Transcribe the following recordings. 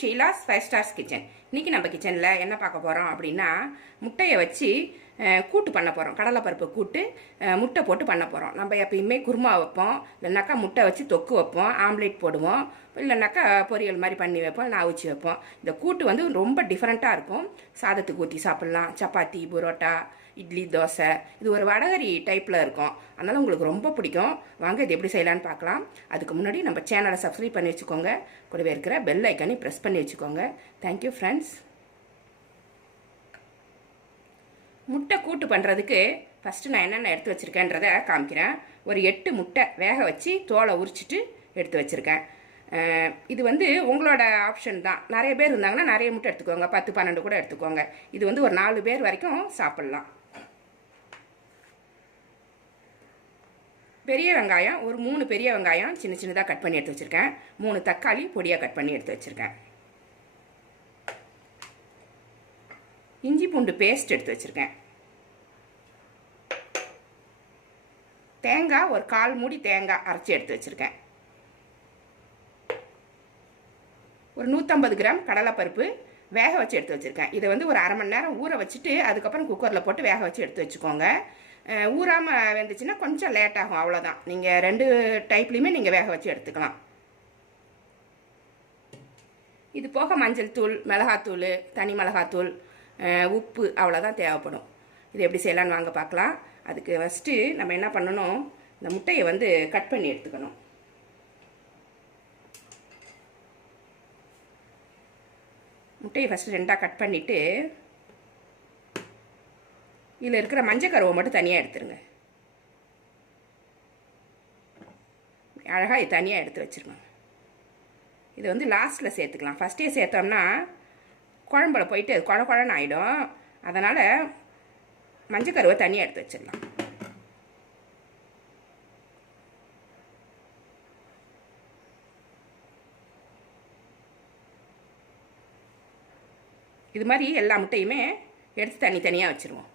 Sheela's five stars kitchen. இன்றைக்கி நம்ம கிச்சனில் என்ன பார்க்க போகிறோம் அப்படின்னா முட்டையை வச்சு கூட்டு பண்ண போகிறோம் கடலைப்பருப்பு கூட்டு முட்டை போட்டு பண்ண போகிறோம் நம்ம எப்பயுமே குருமா வைப்போம். இல்லைனாக்கா முட்டை வச்சு தொக்கு வைப்போம். ஆம்லேட் போடுவோம். இல்லைனாக்கா பொரியல் மாதிரி பண்ணி வைப்போம். நான் அவிச்சு வைப்போம். இந்த கூட்டு வந்து ரொம்ப டிஃப்ரெண்ட்டாக இருக்கும். சாதத்துக்கு ஊற்றி சாப்பிட்லாம். சப்பாத்தி புரோட்டா இட்லி தோசை. இது ஒரு வடகரி டைப்பில் இருக்கும். அதனால் உங்களுக்கு ரொம்ப பிடிக்கும். வாங்க இது எப்படி செய்யலான்னு பார்க்கலாம். அதுக்கு முன்னாடி நம்ம சேனலை சப்ஸ்கிரைப் பண்ணி வச்சுக்கோங்க. கூடவே இருக்கிற பெல் ஐக்கனை ப்ரெஸ் பண்ணி வச்சுக்கோங்க. தேங்க்யூ ஃப்ரெண்ட்ஸ் முட்டை கூட்டு பண்ணுறதுக்கு ஃபஸ்ட்டு நான் என்னென்ன எடுத்து வச்சுருக்கேன்றத காமிக்கிறேன். ஒரு எட்டு முட்டை வேக வச்சு தோலை உரிச்சிட்டு எடுத்து வச்சுருக்கேன். இது வந்து உங்களோட ஆப்ஷன் தான். நிறைய பேர் இருந்தாங்கன்னா நிறைய முட்டை எடுத்துக்கோங்க. பத்து பன்னெண்டு கூட எடுத்துக்கோங்க. இது வந்து ஒரு நாலு பேர் வரைக்கும் சாப்பிட்லாம். பெரிய வெங்காயம் ஒரு மூணு பெரிய வெங்காயம் சின்ன சின்னதாக கட் பண்ணி எடுத்து வச்சுருக்கேன். மூணு தக்காளி பொடியாக கட் பண்ணி எடுத்து வச்சுருக்கேன். இஞ்சி பூண்டு பேஸ்ட் எடுத்து வச்சுருக்கேன். தேங்காய் ஒரு கால் மூடி தேங்காய் அரைச்சி எடுத்து வச்சுருக்கேன். ஒரு நூற்றம்பது கிராம் கடலைப்பருப்பு வேக வச்சு எடுத்து வச்சுருக்கேன். இதை வந்து ஒரு அரை மணி நேரம் ஊற வச்சுட்டு அதுக்கப்புறம் குக்கரில் போட்டு வேக வச்சு எடுத்து வச்சுக்கோங்க. ஊறாமல் வெந்துச்சுன்னா கொஞ்சம் லேட் ஆகும் அவ்வளோதான் நீங்கள் ரெண்டு டைப்லேயுமே நீங்கள் வேக வச்சு எடுத்துக்கலாம். இது போக மஞ்சள் தூள் மிளகாத்தூள் தனி மிளகாத்தூள் உப்பு அவ்வளோதான் தேவைப்படும். இது எப்படி செய்யலான்னு வாங்க பார்க்கலாம். அதுக்கு ஃபஸ்ட்டு நம்ம என்ன பண்ணணும்? இந்த முட்டையை வந்து கட் பண்ணி எடுத்துக்கணும். முட்டையை ஃபஸ்ட்டு ரெண்டாக கட் பண்ணிவிட்டு இதில் இருக்கிற மஞ்சள் கருவை மட்டும் தனியாக எடுத்துருங்க. அழகாக இது தனியாக எடுத்து வச்சுருங்க. இது வந்து லாஸ்ட்டில் சேர்த்துக்கலாம். ஃபஸ்ட்டே சேர்த்தோம்னா குழம்புல போயிட்டு அது குழ குழன்னு ஆகிடும் அதனால் மஞ்சள் கருவை தனியாக எடுத்து வச்சிடலாம். இது மாதிரி எல்லா முட்டையுமே எடுத்து தனித்தனியாக வச்சுருவோம்.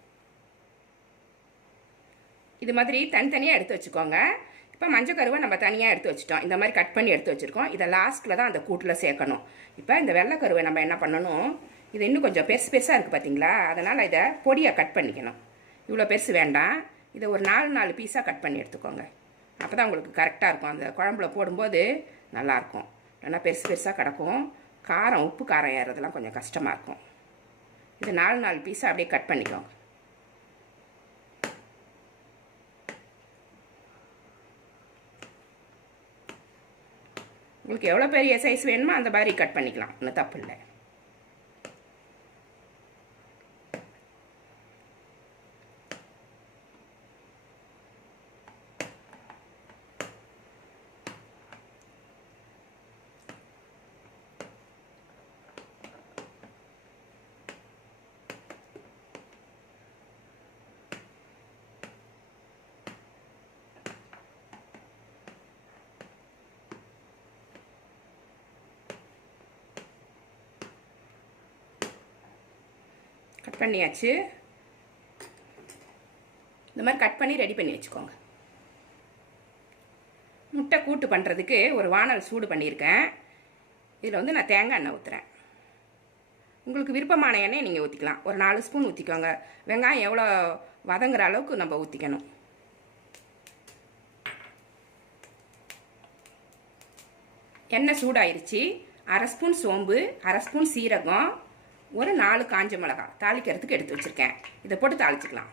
இது மாதிரி தனித்தனியாக எடுத்து வச்சுக்கோங்க. இப்போ மஞ்சள் கருவை நம்ம தனியாக எடுத்து வச்சுட்டோம். இந்த மாதிரி கட் பண்ணி எடுத்து வச்சுருக்கோம். இதை லாஸ்ட்டில் தான் அந்த கூட்டில் சேர்க்கணும். இப்போ இந்த வெள்ளைக்கருவை நம்ம என்ன பண்ணணும்? இது இன்னும் கொஞ்சம் பெருசு பெருசாக இருக்குது பார்த்தீங்களா அதனால் இதை பொடியாக கட் பண்ணிக்கணும். இவ்வளோ பெருசு வேண்டாம். இதை ஒரு நாலு நாலு பீஸாக கட் பண்ணி எடுத்துக்கோங்க. அப்போ தான் உங்களுக்கு கரெக்டாக இருக்கும். அந்த குழம்புல போடும்போது நல்லாயிருக்கும் இல்லைன்னா பெருசு பெருசாக கிடக்கும். காரம் உப்பு காரம் ஏறதெல்லாம் கொஞ்சம் கஷ்டமாக இருக்கும். இது நாலு நாலு பீஸாக அப்படியே கட் பண்ணிக்கோங்க. உங்களுக்கு எவ்வளோ பெரிய சைஸ் வேணுமோ அந்த மாதிரி கட் பண்ணிக்கலாம். ஒன்றும் தப்பு இல்லை. கட் பண்ணியாச்சு. இந்த மாதிரி கட் பண்ணி ரெடி பண்ணி வச்சுக்கோங்க. முட்டை கூட்டு பண்ணுறதுக்கு ஒரு வானல் சூடு பண்ணியிருக்கேன். இதில் வந்து நான் தேங்காய் எண்ணெய் ஊற்றுறேன் உங்களுக்கு விருப்பமான எண்ணெய் நீங்கள் ஊற்றிக்கலாம் ஒரு நாலு ஸ்பூன் ஊற்றிக்கோங்க வெங்காயம் எவ்வளோ வதங்குற அளவுக்கு நம்ம ஊற்றிக்கணும் எண்ணெய் சூடாயிருச்சு. அரை ஸ்பூன் சோம்பு அரை ஸ்பூன் சீரகம் ஒரு நாலு காஞ்ச மிளகாய் தாளிக்கிறதுக்கு எடுத்து வச்சுருக்கேன். இதை போட்டு தாளிச்சிக்கலாம்.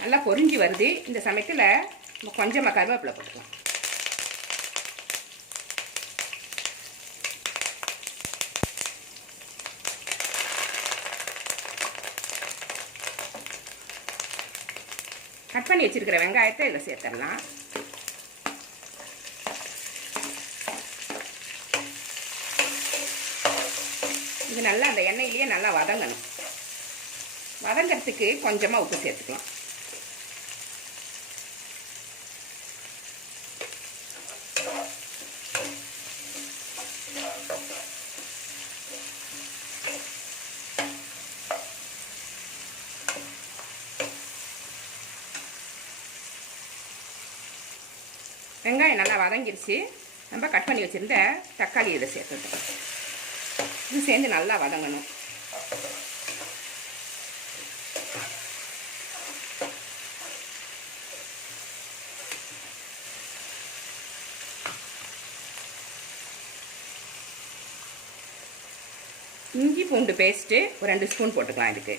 நல்லா பொறிஞ்சி வருது. இந்த சமயத்தில் நம்ம கொஞ்சமாக கருவேப்பிலை போட்டுக்கலாம். கட் பண்ணி வச்சிருக்கிற வெங்காயத்தை இதில் சேர்த்துடலாம். இது நல்லா அந்த எண்ணெயிலேயே நல்லா வதங்கணும். வதங்கிறதுக்கு கொஞ்சமாக உப்பு சேர்த்துக்கலாம். வெங்காயம் நல்லா வதங்கிருச்சு. நம்ம கட் பண்ணி வச்சுருந்த தக்காளி இதை சேர்த்துட்டோம். இது சேர்ந்து நல்லா வதங்கணும். இஞ்சி பூண்டு பேஸ்ட்டு ஒரு ரெண்டு ஸ்பூன் போட்டுக்கலாம் இதுக்கு.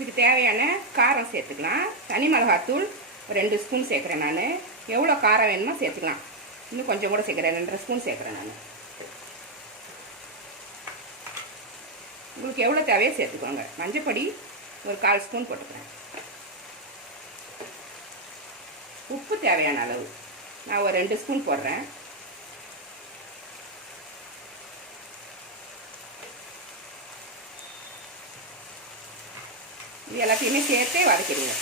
இதுக்கு தேவையான காரம் சேர்த்துக்கலாம். தனி மிளகாத்தூள் ஒரு ரெண்டு ஸ்பூன் சேர்க்குறேன் நான். எவ்வளோ காரம் வேணுமோ சேர்த்துக்கலாம். இன்னும் கொஞ்சம் கூட சேர்க்குறேன். ரெண்டரை ஸ்பூன் சேர்க்குறேன் நான். உங்களுக்கு எவ்வளோ தேவையோ சேர்த்துக்கோங்க. மஞ்சப்பொடி ஒரு கால் ஸ்பூன் போட்டுக்கிறேன். உப்பு தேவையான அளவு. நான் ஒரு ரெண்டு ஸ்பூன் போடுறேன். இது எல்லாத்தையுமே சேர்த்தே வதக்கிடுங்க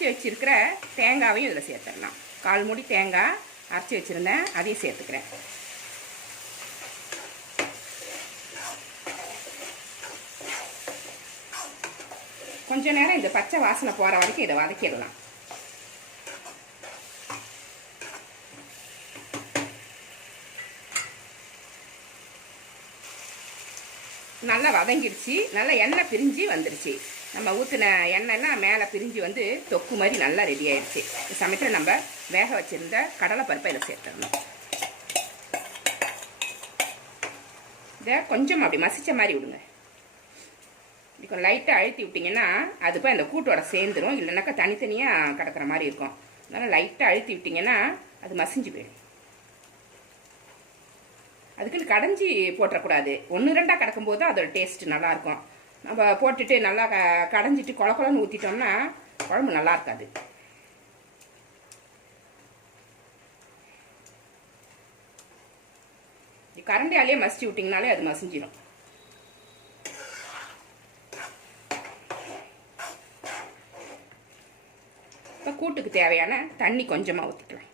அரைச்சி வச்சிருக்கிற தேங்காவையும் இதில் சேர்த்துடலாம். கால் மூடி தேங்காய் அரைச்சி வச்சுருந்தேன் அதையும் சேர்த்துக்கிறேன். கொஞ்ச நேரம் இந்த பச்சை வாசனை போகிற வரைக்கும் இதை வதக்கிடலாம். நல்லா வதங்கிடுச்சு நல்லா எண்ணெய் பிரிஞ்சு வந்துடுச்சு. நம்ம ஊற்றின எண்ணெய்லாம் மேலே பிரிஞ்சு வந்து தொக்கு மாதிரி நல்லா ரெடி ஆயிடுச்சு. இந்த சமயத்தில் நம்ம வேக வச்சுருந்த கடலை பருப்பை இதில் சேர்த்துடணும். இதை கொஞ்சம் அப்படி மசித்த மாதிரி விடுங்க. இப்படி கொஞ்சம் லைட்டாக அழுத்தி விட்டிங்கன்னா அது போய் அந்த கூட்டோட சேர்ந்துடும் இல்லைனாக்கா தனித்தனியாக கிடக்கிற மாதிரி இருக்கும். அதனால் லைட்டாக அழுத்தி விட்டிங்கன்னா அது மசிஞ்சு போயிடும். அதுக்குன்னு கடைஞ்சி போட்டுறக்கூடாது. ஒன்று ரெண்டாக கிடக்கும்போது அதோட டேஸ்ட் நல்லாயிருக்கும் நம்ம போட்டுட்டு நல்லா க கடைஞ்சிட்டு கொல கொலன்னு ஊற்றிட்டோம்னா குழம்பு நல்லா இருக்காது. கரண்டியாலே மசிச்சு விட்டிங்கனாலே அது மசிஞ்சிடும் இப்போ கூட்டுக்கு தேவையான தண்ணி கொஞ்சமாக ஊற்றிக்கலாம்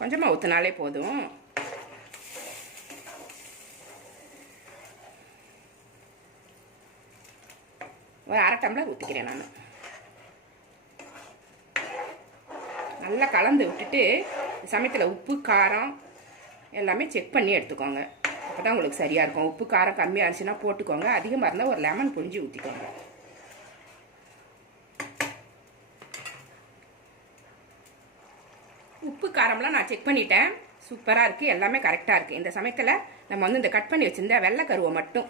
கொஞ்சமாக ஊற்றினாலே போதும். ஒரு அரை டம்ளர் ஊற்றிக்கிறேன் நான். நல்லா கலந்து விட்டுட்டு சமயத்தில் உப்பு காரம் எல்லாமே செக் பண்ணி எடுத்துக்கோங்க. அப்போ தான் உங்களுக்கு சரியாக இருக்கும். உப்பு காரம் கம்மியாக இருந்துச்சுன்னா போட்டுக்கோங்க. அதிகமாக இருந்தால் ஒரு லெமன் புழிஞ்சு ஊற்றிக்கோங்க உப்பு காரம்லாம் நான் செக் பண்ணிட்டேன். சூப்பராக இருக்குது எல்லாமே கரெக்டாக இருக்குது இந்த சமயத்தில் நம்ம வந்து இந்த கட் பண்ணி வச்சுருந்த வெள்ளைக்கருவை மட்டும்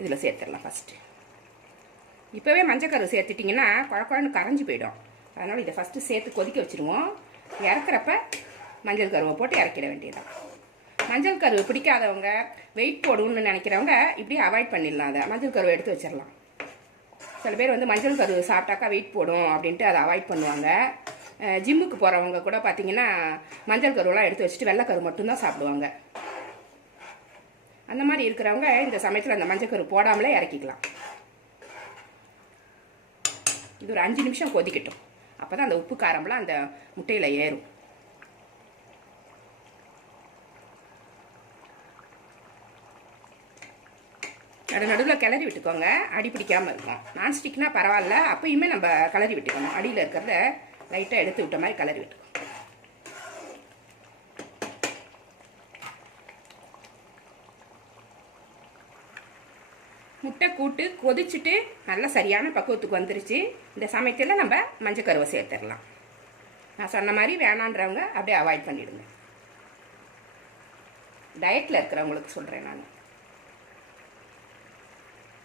இதில் சேர்த்துடலாம் ஃபஸ்ட்டு இப்போவே மஞ்சக்கரு சேர்த்துட்டிங்கன்னா குழ குழன்னு கரைஞ்சி போயிடும். அதனால் இதை ஃபஸ்ட்டு சேர்த்து கொதிக்க வச்சுருவோம். இறக்குறப்ப மஞ்சள் கருவை போட்டு இறக்கிட வேண்டியதான் மஞ்சள் கருவு பிடிக்காதவங்க வெயிட் போடுன்னு நினைக்கிறவங்க இப்படி அவாய்ட் பண்ணிடலாம் அதை. மஞ்சள் கருவை எடுத்து வச்சிடலாம். சில பேர் வந்து மஞ்சள் கரு சாப்பிட்டாக்கா வெயிட் போடும் அப்படின்ட்டு அதை அவாய்ட் பண்ணுவாங்க. ஜிம்முக்கு போகிறவங்க கூட பார்த்தீங்கன்னா மஞ்சள் கருவெல்லாம் எடுத்து வச்சுட்டு வெள்ளைக்கரு மட்டும்தான் சாப்பிடுவாங்க. அந்த மாதிரி இருக்கிறவங்க இந்த சமயத்தில் அந்த மஞ்சள் கரு போடாமலே இறக்கிக்கலாம். இது ஒரு அஞ்சு நிமிஷம் கொதிக்கட்டும். அப்போ தான் அந்த உப்பு காரம்லாம் அந்த முட்டையில் ஏறும். நடு நடுவில் கிளறி விட்டுக்கோங்க. அடி பிடிக்காமல் இருக்கும் நான்ஸ்டிக்னால் பரவாயில்ல. அப்பயுமே நம்ம கிளறி விட்டுக்கணும். அடியில் இருக்கிறத லைட்டாக எடுத்து விட்ட மாதிரி கிளறி விட்டு போட்டு கொதிச்சுட்டு நல்லா சரியான பக்குவத்துக்கு வந்துருச்சு. இந்த சமயத்தில் நம்ம மஞ்சள் கருவை சேர்த்துடலாம். நான் சொன்ன மாதிரி வேணான்றவங்க அப்படியே அவாய்ட் பண்ணிவிடுங்க டயட்டில் இருக்கிறவங்களுக்கு சொல்கிறேன் நான்.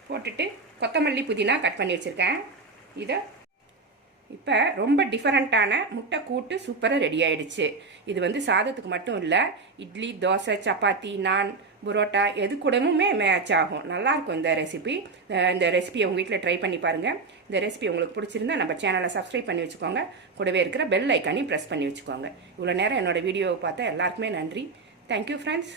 போட்டுட்டு கொத்தமல்லி புதினா கட் பண்ணி வச்சுருக்கேன். இதை இப்போ ரொம்ப டிஃபரண்ட்டான முட்டை கூட்டு சூப்பராக ரெடி ஆயிடுச்சு. இது வந்து சாதத்துக்கு மட்டும் இல்லை இட்லி தோசை சப்பாத்தி நான் புரோட்டா எது கூடவுமே மேட்ச் ஆகும். நல்லாயிருக்கும் இந்த ரெசிபி இந்த ரெசிபியை உங்கள் வீட்டில் ட்ரை பண்ணி பாருங்கள் இந்த ரெசிபி உங்களுக்கு பிடிச்சிருந்தா நம்ம சேனலை சப்ஸ்கிரைப் பண்ணி வச்சுக்கோங்க. கூடவே இருக்கிற பெல் ஐக்கானையும் ப்ரெஸ் பண்ணி வச்சுக்கோங்க. இவ்வளோ நேரம் என்னோட வீடியோவை பார்த்தா எல்லாருக்குமே நன்றி. Thank you friends